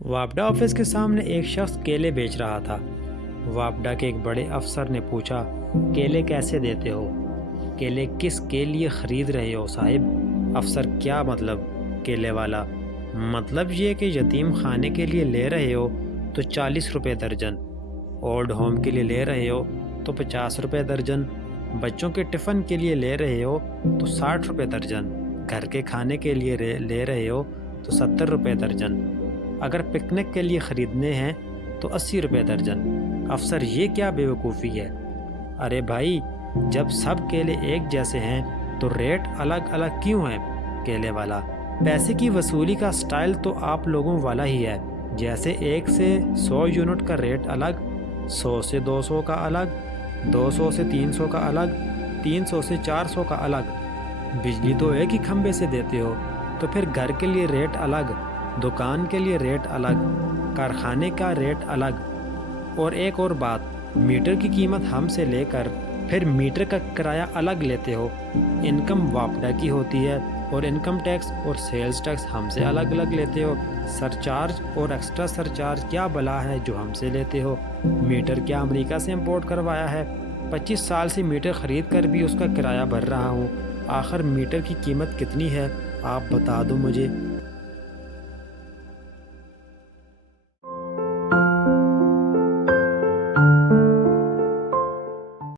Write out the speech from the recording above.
वापडा office के सामने एक शख्स केले बेच रहा था। वापडा के एक बड़े अफसर ने पूछा, केले कैसे देते हो? केले किस के लिए खरीद रहे हो साहिब? अफसर, क्या मतलब? केले वाला, मतलब ये कि यतीम खाने के लिए ले रहे हो तो 40 रुपये दर्जन, ओल्ड होम के लिए ले रहे हो तो 50 रुपये दर्जन, बच्चों के टिफ़िन के लिए ले रहे हो तो 60 रुपये दर्जन, घर के खाने के लिए ले रहे हो तो 70 रुपये दर्जन, अगर पिकनिक के लिए ख़रीदने हैं तो 80 रुपये दर्जन। अफसर, ये क्या बेवकूफ़ी है? अरे भाई, जब सब केले एक जैसे हैं तो रेट अलग अलग क्यों हैं? केले वाला, पैसे की वसूली का स्टाइल तो आप लोगों वाला ही है। जैसे 1 से 100 यूनिट का रेट अलग, 100 से 200 का अलग, 200 से 300 का अलग, 300 से 400 का अलग। बिजली तो एक ही खंबे से देते हो, तो फिर घर के लिए रेट अलग, दुकान के लिए रेट अलग, कारखाने का रेट अलग। और एक और बात, मीटर की कीमत हमसे लेकर फिर मीटर का किराया अलग लेते हो। इनकम वापडा की होती है और इनकम टैक्स और सेल्स टैक्स हमसे अलग अलग लेते हो। सरचार्ज और एक्स्ट्रा सरचार्ज क्या बला है जो हमसे लेते हो? मीटर क्या अमेरिका से इंपोर्ट करवाया है? 25 साल से मीटर ख़रीद कर भी उसका किराया भर रहा हूँ। आखिर मीटर की कीमत कितनी है, आप बता दो मुझे।